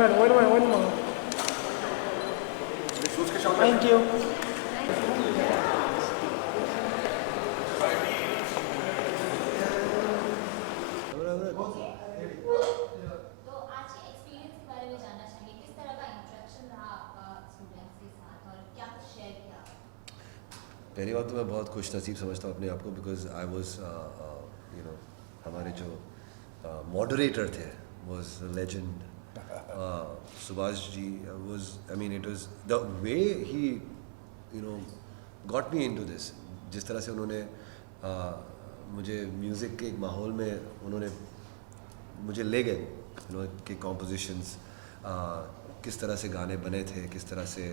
one more. Thank you. तो आज के एक्सपीरियंस के बारे में जानना चाहेंगे, किस तरह का इंटरेक्शन रहा आपका स्टूडेंट्स के साथ और क्या कुछ शेयर किया? पहली बात तो मैं बहुत खुश नसीब समझता हूँ अपने आप को, बिकॉज आई वॉज हमारे जो मॉडरेटर थे was legend Subhash ji was, I mean it was the way he got me into this, जिस तरह से उन्होंने मुझे म्यूज़िक के एक माहौल में उन्होंने मुझे ले गए, कि कॉम्पोजिशंस किस तरह से गाने बने थे, किस तरह से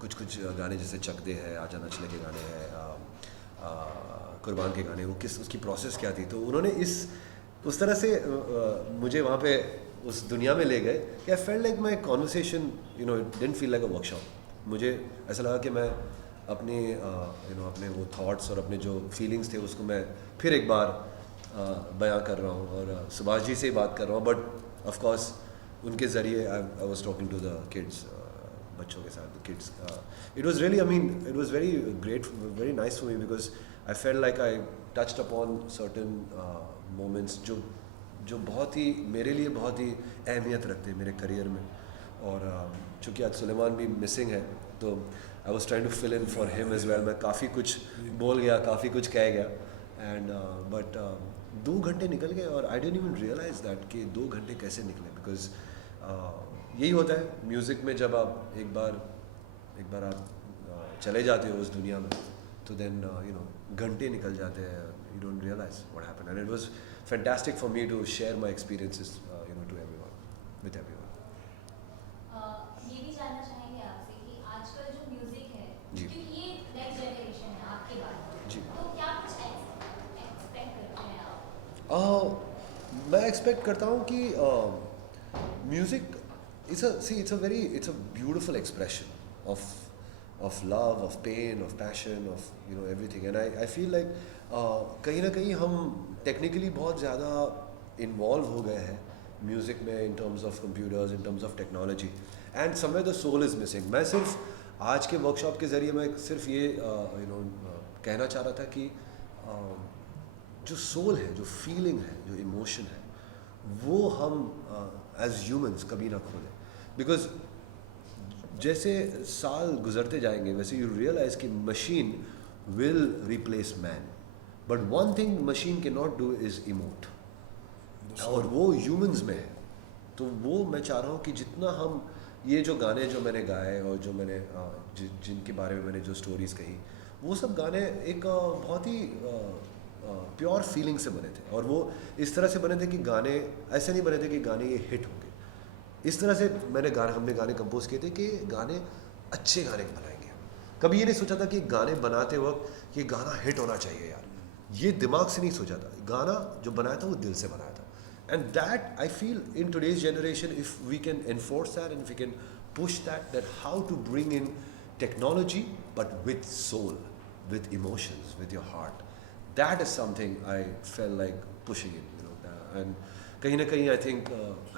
कुछ गाने जैसे चक दे है, आजा नचले के गाने हैं, कुर्बान के गाने, वो किस उसकी प्रोसेस क्या थी, तो उन्होंने उस तरह से मुझे वहाँ पे उस दुनिया में ले गए कि आई felt like my conversation, it didn't feel like a workshop. मुझे ऐसा लगा कि मैं अपनी अपने वो थॉट्स और अपने जो फीलिंग्स थे उसको मैं फिर एक बार बयां कर रहा हूँ, और सुभाष जी से ही बात कर रहा हूँ, बट ऑफ कोर्स उनके ज़रिए I was talking to the kids, बच्चों के साथ kids. It was really, I mean it was very great, very nice for me, because I felt like I touched upon certain moments जो बहुत ही मेरे लिए बहुत ही अहमियत रखते हैं मेरे करियर में। और चूँकि आज सुलेमान भी मिसिंग है, तो I was trying to fill in for him as well. मैं काफ़ी कुछ बोल गया, काफ़ी कुछ कह गया, एंड बट 2 घंटे निकल गए और I didn't even realise that कि 2 घंटे कैसे निकले, बिकॉज यही होता है म्यूज़िक में, जब आप एक बार आप चले जाते हो उस दुनिया में, तो देन घंटे निकल जाते हैं, you don't realise what happened, and it was fantastic for me to share my experiences to everyone, with everyone. ये भी जानना चाहेंगे आपसे कि आजकल जो म्यूजिक है, जी। क्योंकि ये नेक्स्ट जनरेशन है आपके बाद, जी। तो क्या कुछ एक्सपेक्ट करते हैं आप? मैं एक्सपेक्ट करता हूँ कि music it's a beautiful expression of love, of pain, of passion, of everything, and I feel like कहीं ना कहीं हम टेक्निकली बहुत ज़्यादा इन्वॉल्व हो गए हैं म्यूज़िक में, in terms of computers, in terms of technology, and somewhere the soul is missing. मैं सिर्फ आज के वर्कशॉप के ज़रिए मैं सिर्फ ये कहना चाह रहा था कि जो सोल है, जो फीलिंग है, जो इमोशन है, वो हम एज ह्यूमंस कभी ना खोलें, बिकॉज जैसे साल गुजरते जाएंगे वैसे यू रियलाइज कि machine will replace man, but one thing machine can not do is emote, और वो ह्यूमंस में है। तो वो मैं चाह रहा हूँ कि जितना हम ये जो गाने जो मैंने गाए और जो मैंने जिनके बारे में मैंने जो स्टोरीज़ कही, वो सब गाने एक बहुत ही प्योर फीलिंग से बने थे, और वो इस तरह से बने थे कि गाने ऐसे नहीं बने थे कि गाने ये हिट होंगे। इस तरह से हमने गाने कंपोज किए थे कि गाने अच्छे गाने बनाएंगे। कभी ये नहीं सोचा था कि गाने बनाते वक्त ये गाना हिट होना चाहिए यार, ये दिमाग से नहीं सोचा था। गाना जो बनाया था वो दिल से बनाया था, and that I feel in today's generation, if we can enforce that and we can push that how to bring in technology but with soul, with emotions, with your heart, that is something I felt like pushing it, and kahin na kahin I think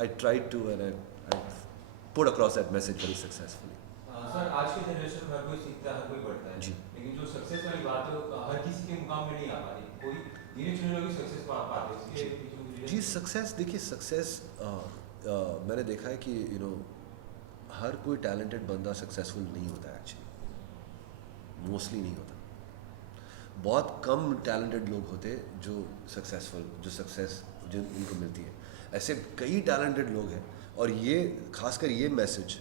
I tried to, and I put across that message very successfully. Sir, आज के generation में हर कोई सीखता है, हर कोई पढ़ता है, जी। लेकिन जो सक्सेस वाली बात है वो हर किसी के मुकाम में नहीं आ पाती, कोई गिने चुने लोग ही सक्सेस पाते हैं। इसके पीछे मुझे जी, सक्सेस देखिए, सक्सेस मैंने देखा है कि हर कोई टैलेंटेड बंदा सक्सेसफुल नहीं होता है, एक्चुअली मोस्टली नहीं होता। बहुत कम टैलेंटेड लोग होते जो सक्सेसफुल, जो सक्सेस जो उनको मिलती है। ऐसे कई टैलेंटेड लोग हैं, और ये खासकर ये मैसेज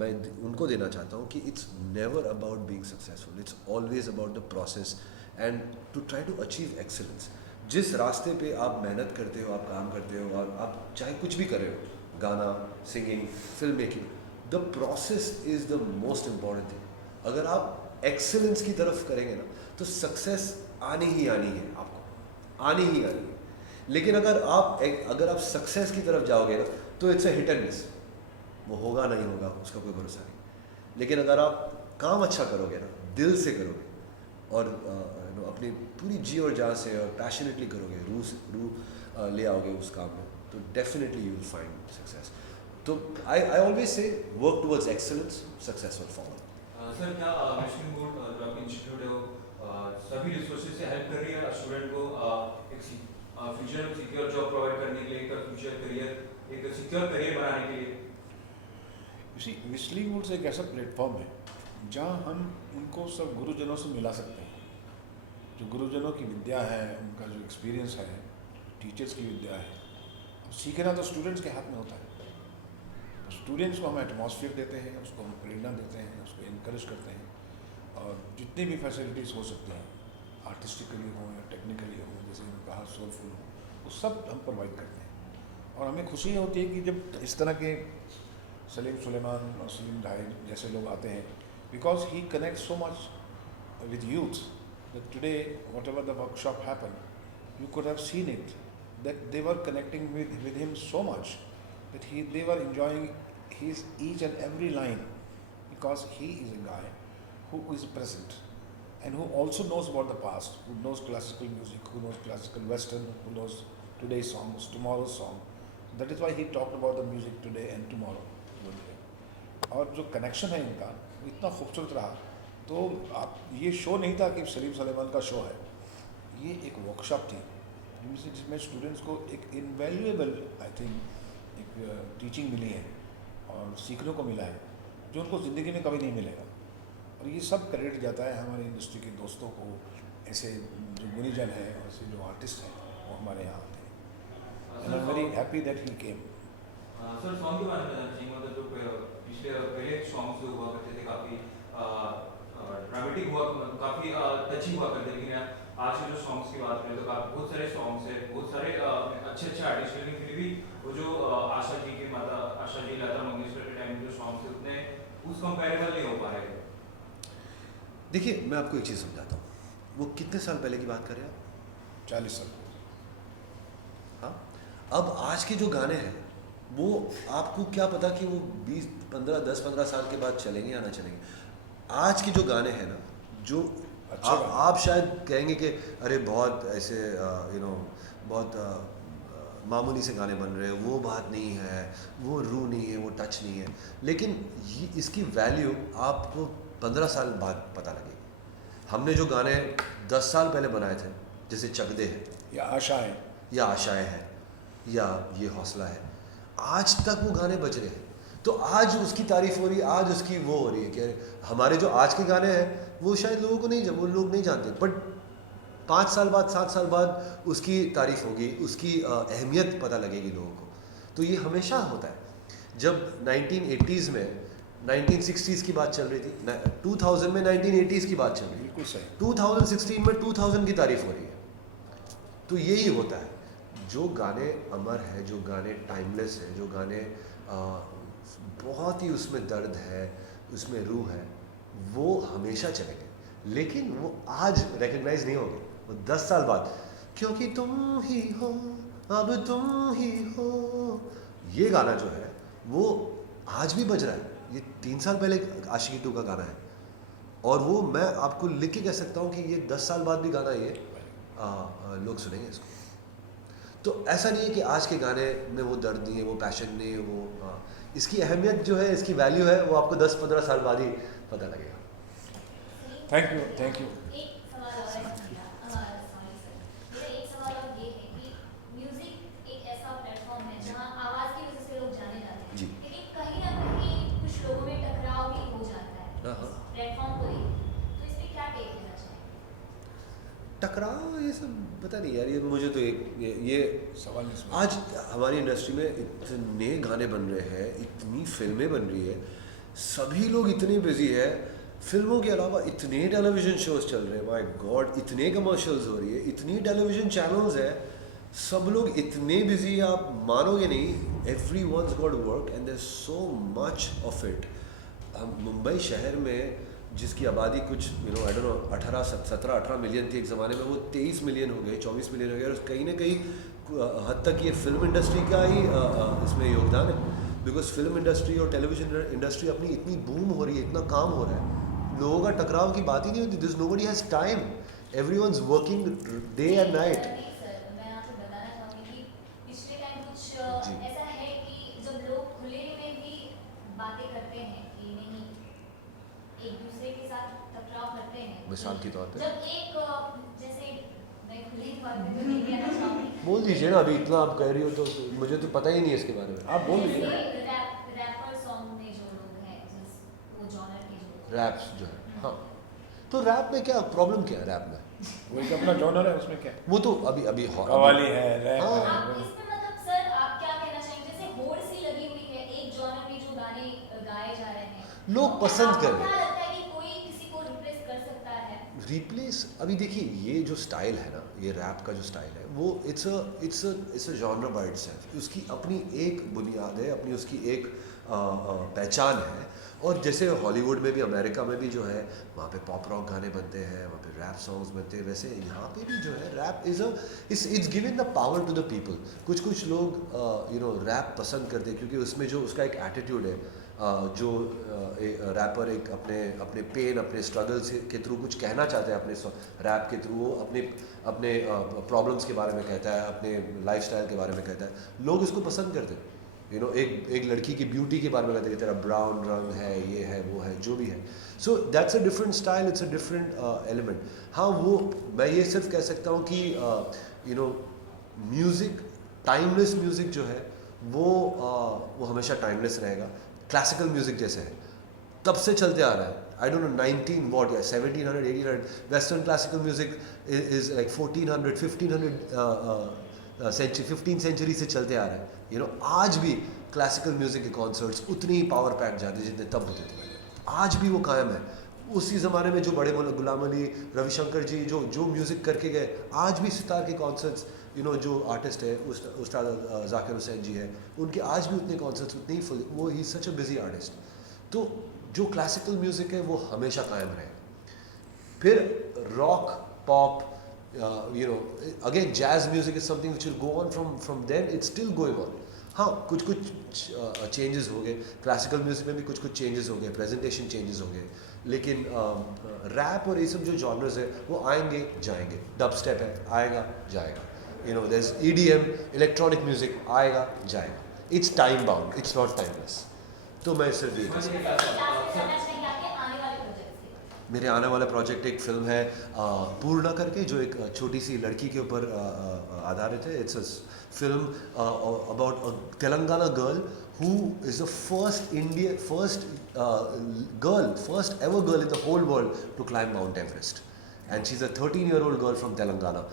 मैं उनको देना चाहता हूँ कि it's never about being successful, it's always about the process and to try to achieve excellence. जिस रास्ते पे आप मेहनत करते हो, आप काम करते हो, और आप चाहे कुछ भी कर रहे हो, गाना, singing, film making, the process is the most important thing. अगर आप एक्सेलेंस की तरफ करेंगे ना, तो सक्सेस आनी ही आनी है, आपको आनी ही आनी है। लेकिन अगर आप सक्सेस की तरफ जाओगे ना, तो it's a hit and miss, वो होगा नहीं होगा उसका कोई भरोसा नहीं। लेकिन अगर आप काम अच्छा करोगे ना, दिल से करोगे, और अपनी पूरी जी और जान से और पैशनेटली करोगे, रूह ले आओगे उस काम में, तो definitely you will find success. तो I always say work towards excellence, success will follow. Sir क्या मिशलिन गुड जो आपकी इंस्टीट्यूट है वो सभी रिसोर्सेज से हेल्प कर रही है स्टूडेंट को एक फ्यूचर में सिक्योर जॉब प्रोवाइड करने के लिए, एक फ्यूचर करियर, एक सिक्योर करियर बनाने के लिए? इसी मिशलिन वुड्स एक ऐसा प्लेटफॉर्म है जहाँ हम उनको सब गुरुजनों से मिला सकते हैं। जो गुरुजनों की विद्या है, उनका जो एक्सपीरियंस है, टीचर्स की विद्या है, अब सीखना तो स्टूडेंट्स के हाथ में होता है। तो स्टूडेंट्स को हम एटमॉस्फेयर देते हैं, उसको हम प्रेरणा देते हैं, उसको इनकरेज करते हैं, और जितनी भी फैसिलिटीज़ हो सकती हैं, आर्टिस्टिकली हो या टेक्निकली हो, जैसे मैंने कहा सोलफुल हो, वो सब हम प्रोवाइड करते हैं। और हमें खुशी होती है कि जब इस तरह के सलीम सुलेमान और सलीम ढाई जैसे लोग आते हैं, because he connect so much with youth that today whatever the workshop happened, you could have seen it, that they were connecting with him so much that they were enjoying his each and every line, because he is a guy who is present and who also knows about the past, who knows classical music, who knows classical western, who knows today's songs, tomorrow's song. That is why he talked about the music today and tomorrow. और जो connection है इनका इतना खूबसूरत रहा। तो आप ये शो नहीं था कि सलीम सुलेमान का शो है, ये एक वर्कशॉप थी जिसमें स्टूडेंट्स को एक इनवैल्यूएबल आई थिंक एक टीचिंग मिली है और सीखने को मिला है जो उनको ज़िंदगी में कभी नहीं मिलेगा। और ये सब क्रेडिट जाता है हमारी इंडस्ट्री के दोस्तों को, ऐसे जो गुनीजन है, ऐसे जो आर्टिस्ट हैं वो हमारे यहाँ आते हैं। And I am very happy that he came. Sir song के बारे में जानना चाहिए, मतलब जो पिछले पहले सॉन्ग्स जो हुआ करते थे काफ़ी ड्रामेटिक हुआ, काफ़ी टची हुआ करते, लेकिन आज के जो सॉन्ग्स की बात करें तो बहुत सारे सॉन्ग्स हैं, बहुत सारे अच्छे आर्टिस्ट हैं, लेकिन फिर भी वो जो आशा जी के माता आशा जी, लता मंगेशकर के टाइम जो सॉन्ग्स थे उतने उस कंपेरेबल नहीं हो पा रहे। देखिए मैं आपको एक चीज़ समझाता हूँ, वो कितने साल पहले की बात कर रहे हैं आप? 40 साल। हाँ, अब आज के जो गाने हैं वो आपको क्या पता कि वो 10-15 साल के बाद चलेंगे या ना चलेंगे। आज के जो गाने हैं ना, जो आप शायद कहेंगे कि अरे बहुत ऐसे बहुत मामूली से गाने बन रहे हैं, वो बात नहीं है, वो रूह नहीं है, वो टच नहीं है, लेकिन ये इसकी वैल्यू आपको 15 साल बाद पता लगेगी। हमने जो गाने 10 साल पहले बनाए थे, जैसे चक दे है या आशाएं है या ये हौसला है, आज तक वो गाने बज रहे हैं। तो आज उसकी तारीफ हो रही है, आज उसकी वो हो रही है कि हमारे जो आज के गाने हैं वो शायद लोगों को नहीं, वो लोग नहीं जानते, बट 5 साल बाद 7 साल बाद उसकी तारीफ होगी, उसकी अहमियत पता लगेगी लोगों को। तो ये हमेशा होता है। जब 1980s में 1960s की बात चल रही थी, 2000 में 1980s की बात चल रही है, बिल्कुल सही, 2016 में 2000 की तारीफ हो रही है। तो यही होता है, जो गाने अमर है, जो गाने टाइमलेस है, जो गाने बहुत ही उसमें दर्द है, उसमें रूह है, वो हमेशा चलेंगे। लेकिन वो आज रिकग्नाइज नहीं होंगे, वो 10 साल बाद, क्योंकि तुम ही हो अब तुम ही हो, ये गाना जो है वो आज भी बज रहा है। ये 3 साल पहले आशिकी 2 का गाना है, और वो मैं आपको लिख के कह सकता हूँ कि ये 10 साल बाद भी गाना ये लोग सुनेंगे इसको। तो ऐसा नहीं है कि आज के गाने में वो दर्द नहीं है, वो पैशन नहीं है, वो इसकी अहमियत जो है, इसकी वैल्यू है, वो आपको 10-15 साल बाद ही पता लगेगा। Thank you. एक सवाल और है मेरा, एक सवाल और ये है कि म्यूजिक एक ऐसा प्लेटफॉर्म है जहाँ आवाज़ की वजह से लोग जाने जाते जी। हैं, लेकिन कहीं ना कहीं कुछ लोगों में टकराव भी हो जाता है हाँ। प्लेटफॉर्म को लेकर, तो इस पर क्या टेक देना चाहिए? टकराव ये सब पता नहीं यार, ये मुझे तो ये सवाल इसमें आज हमारी इंडस्ट्री में इतने गाने बन रहे हैं, इतनी फिल्में बन रही है, सभी लोग इतने बिजी है, फिल्मों के अलावा इतने टेलीविज़न शोज चल रहे हैं, माय गॉड, इतने कमर्शियल्स हो रही है, इतनी टेलीविज़न चैनल्स है, सब लोग इतने बिजी है, आप मानोगे नहीं, everyone's got work and there so much of it. हम मुंबई शहर में जिसकी आबादी कुछ आई डोंट नो 17-18 मिलियन थी एक ज़माने में, वो 23 मिलियन हो गए, 24 मिलियन हो गए, और कहीं ना कहीं हद तक ये फिल्म इंडस्ट्री का ही इसमें योगदान है, बिकॉज फिल्म इंडस्ट्री और टेलीविज़न इंडस्ट्री अपनी इतनी बूम हो रही है, इतना काम हो रहा है, लोगों का टकराव की बात ही नहीं होती। This nobody has time, everyone's working day and night. मैं आपको बताना चाहूँगी कि पिछले टाइम कुछ ऐसा है कि जब लोग खुले में मिसाल के तौर पे। जब एक जैसे मैं खुली बात में तो नहीं कहना चाहूँगी, बोल दीजिए ना, अभी इतना आप कह रही हो तो मुझे तो पता ही नहीं है इसके बारे में। आप बोल दीजिए। रैपर सॉन्ग में जो लोग हैं वो जॉनर के जो रैप्स जो है, हाँ, तो रैप में क्या प्रॉब्लम, क्या है रैप में? वो एक अपना जॉनर है, उसमें क्या है? वो तो अभी कव्वाली है, रैप हाँ। है। आप इसमें मतलब सर आप क्या कहना चाहेंगे, जैसे होड़ सी लगी हुई है एक जॉनर में जो गाने गाए जा रहे हैं, लोग पसंद कर रहे हैं। क्या लगता है कि कोई किसी को रिप्लेस कर सकता है? रिप्लेस, अभी देखिए ये जो स्टाइल है ना, ये रैप का जो स्टाइल है वो it's a genre by itself. उसकी अपनी एक बुनियाद है, अपनी उसकी एक पहचान है। और जैसे हॉलीवुड में भी, अमेरिका में भी जो है, वहाँ पे पॉप रॉक गाने बनते हैं, वहाँ पे रैप सॉन्ग्स बनते हैं, वैसे यहाँ पे भी जो है rap it's giving the power to the people. कुछ लोग रैप पसंद करते हैं क्योंकि उसमें जो उसका एक एटीट्यूड है, जो रैपर एक अपने पेन, अपने स्ट्रगल से के थ्रू कुछ कहना चाहते हैं, अपने रैप के थ्रू वो अपने प्रॉब्लम्स के बारे में कहता है, अपने लाइफस्टाइल के बारे में कहता है, लोग उसको पसंद करते हैं। एक लड़की की ब्यूटी के बारे में कहते हैं कि तेरा ब्राउन रंग है, ये है, वो है, जो भी है। So that's a different style, it's a different element. हाँ, वो मैं ये सिर्फ कह सकता हूँ कि म्यूज़िक, टाइमलेस म्यूज़िक जो है वो हमेशा टाइमलेस रहेगा। क्लासिकल म्यूज़िक जैसे है, तब से चलते आ रहा है। I don't know 1700 1800 western classical music is like 1400 1500 15th century से चलते आ रहा है। आज भी क्लासिकल म्यूज़िक के कॉन्सर्ट्स उतनी ही पावर पैक जाते जितने तब होते थे, आज भी वो कायम है। उसी ज़माने में जो बड़े गुलाम अली, रविशंकर जी जो म्यूज़िक करके गए, आज भी सितार के कॉन्सर्ट्स, जो आर्टिस्ट है उस्ताद जाकिर हुसैन जी है, उनके आज भी उतने कॉन्सर्ट्स, उतने ही फुल, वो ही सच अ बिजी आर्टिस्ट। तो जो क्लासिकल म्यूज़िक है वो हमेशा कायम रहे। फिर rock, pop, again jazz music is something which will go on from then, it's still going on. हाँ, कुछ चेंजेस हो गए, क्लासिकल म्यूज़िक में भी कुछ चेंजेस हो गए, प्रेजेंटेशन चेंजेस हो गए, लेकिन रैप और ये सब जो जॉनर्स है वो आएंगे जाएंगे। डब स्टेप है, आएगा जाएगा। there's EDM, इलेक्ट्रॉनिक म्यूज़िक, आएगा जाएगा। It's time bound, it's not timeless. तो मैं सिर्फ ये मेरे आने वाला प्रोजेक्ट एक फ़िल्म है पूर्णा करके, जो एक छोटी सी लड़की के ऊपर आधारित है। It's a film about a Telangana girl who is the first ever girl in the whole world to climb Mount Everest, and she's a 13-year-old girl from Telangana,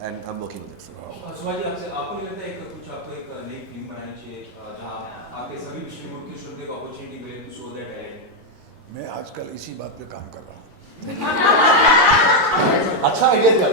and I'm working on it. Subhash ji, आपको नहीं लगता आपको एक नई film बनानी चाहिए जहाँ आपके सभी पिछले मुल्क के स्टूडेंट को अपॉर्चुनिटी मिले टू शो दैट टैलेंट? मैं आजकल इसी बात पे काम कर रहा हूँ। अच्छा आइडिया दिया।